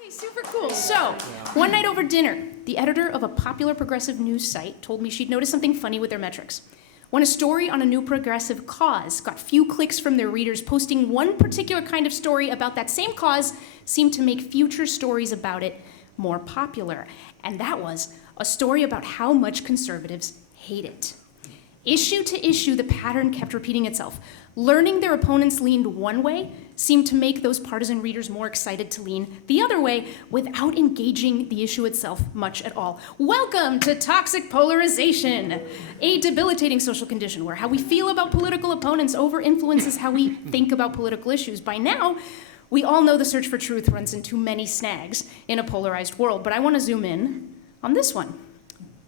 Hey, super cool. So, one night over dinner, the editor of a popular progressive news site told me she'd noticed something funny with their metrics. When a story on a new progressive cause got few clicks from their readers, posting one particular kind of story about that same cause seemed to make future stories about it more popular. And that was a story about how much conservatives hate it. Issue to issue, the pattern kept repeating itself. Learning their opponents leaned one way seemed to make those partisan readers more excited to lean the other way without engaging the issue itself much at all. Welcome to toxic polarization, a debilitating social condition where how we feel about political opponents over-influences how we think about political issues. By now, we all know the search for truth runs into many snags in a polarized world, but I want to zoom in on this one.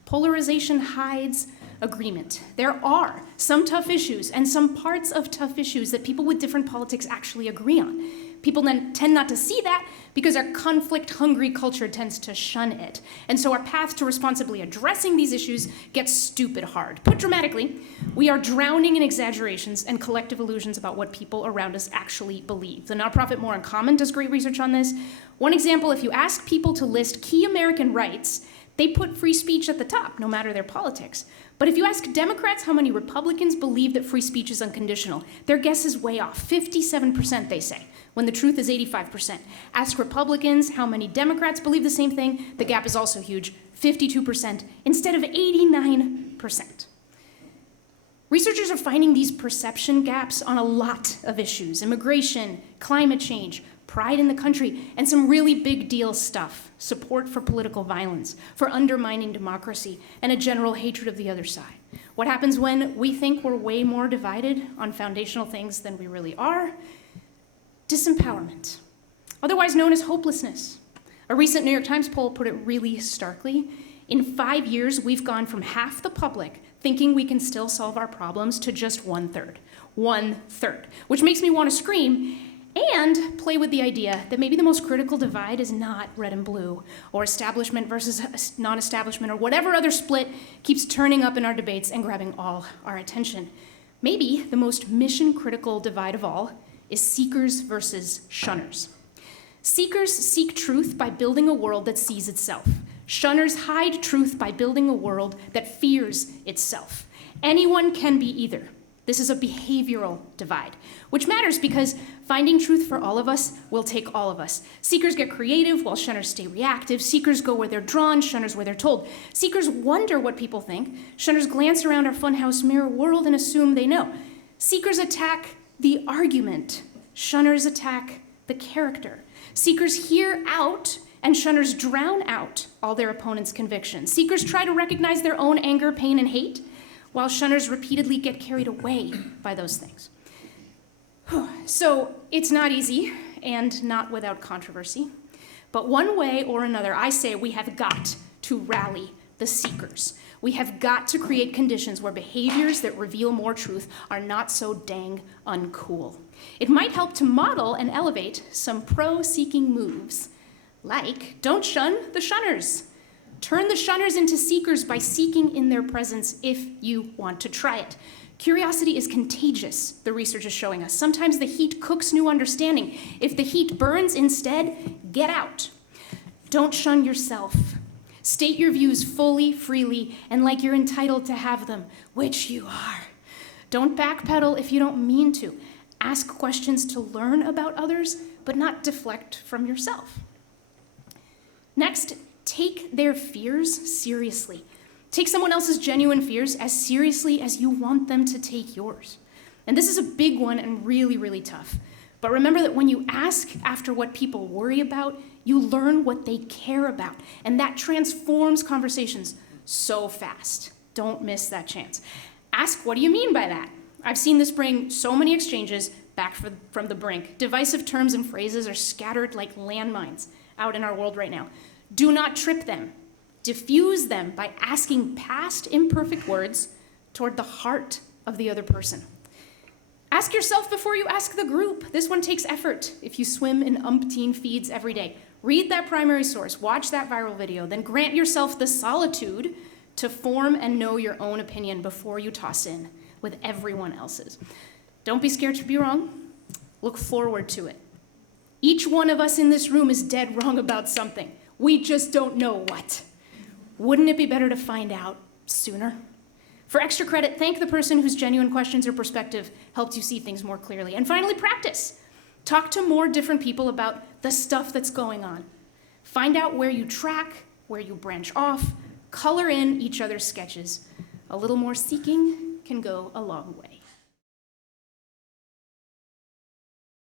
Polarization hides agreement. There are some tough issues and some parts of tough issues that people with different politics actually agree on. People then tend not to see that because our conflict-hungry culture tends to shun it. And so our path to responsibly addressing these issues gets stupid hard. Put dramatically, we are drowning in exaggerations and collective illusions about what people around us actually believe. The nonprofit More in Common does great research on this. One example, if you ask people to list key American rights, they put free speech at the top, no matter their politics. But if you ask Democrats how many Republicans believe that free speech is unconditional, their guess is way off. 57%, they say, when the truth is 85%. Ask Republicans how many Democrats believe the same thing, the gap is also huge, 52% instead of 89%. Researchers are finding these perception gaps on a lot of issues: immigration, climate change, pride in the country, and some really big deal stuff: support for political violence, for undermining democracy, and a general hatred of the other side. What happens when we think we're way more divided on foundational things than we really are? Disempowerment, otherwise known as hopelessness. A recent New York Times poll put it really starkly. In 5 years, we've gone from half the public thinking we can still solve our problems to just 1/3. 1/3, which makes me want to scream and play with the idea that maybe the most critical divide is not red and blue, or establishment versus non-establishment, or whatever other split keeps turning up in our debates and grabbing all our attention. Maybe the most mission-critical divide of all is seekers versus shunners. Seekers seek truth by building a world that sees itself. Shunners hide truth by building a world that fears itself. Anyone can be either. This is a behavioral divide, which matters because finding truth for all of us will take all of us. Seekers get creative while shunners stay reactive. Seekers go where they're drawn, shunners where they're told. Seekers wonder what people think. Shunners glance around our funhouse mirror world and assume they know. Seekers attack the argument. Shunners attack the character. Seekers hear out and shunners drown out all their opponents' convictions. Seekers try to recognize their own anger, pain, and hate, while shunners repeatedly get carried away by those things. So it's not easy and not without controversy, but one way or another, I say we have got to rally the seekers. We have got to create conditions where behaviors that reveal more truth are not so dang uncool. It might help to model and elevate some pro-seeking moves, like don't shun the shunners. Turn the shunners into seekers by seeking in their presence if you want to try it. Curiosity is contagious, the research is showing us. Sometimes the heat cooks new understanding. If the heat burns instead, get out. Don't shun yourself. State your views fully, freely, and like you're entitled to have them, which you are. Don't backpedal if you don't mean to. Ask questions to learn about others, but not deflect from yourself. Next, take their fears seriously. Take someone else's genuine fears as seriously as you want them to take yours. And this is a big one and really, really tough. But remember that when you ask after what people worry about, you learn what they care about. And that transforms conversations so fast. Don't miss that chance. Ask, what do you mean by that? I've seen this bring so many exchanges back from the brink. Divisive terms and phrases are scattered like landmines out in our world right now. Do not trip them. Diffuse them by asking past imperfect words toward the heart of the other person. Ask yourself before you ask the group. This one takes effort if you swim in umpteen feeds every day. Read that primary source, watch that viral video, then grant yourself the solitude to form and know your own opinion before you toss in with everyone else's. Don't be scared to be wrong. Look forward to it. Each one of us in this room is dead wrong about something. We just don't know what. Wouldn't it be better to find out sooner? For extra credit, thank the person whose genuine questions or perspective helped you see things more clearly. And finally, practice. Talk to more different people about the stuff that's going on. Find out where you track, where you branch off, color in each other's sketches. A little more seeking can go a long way.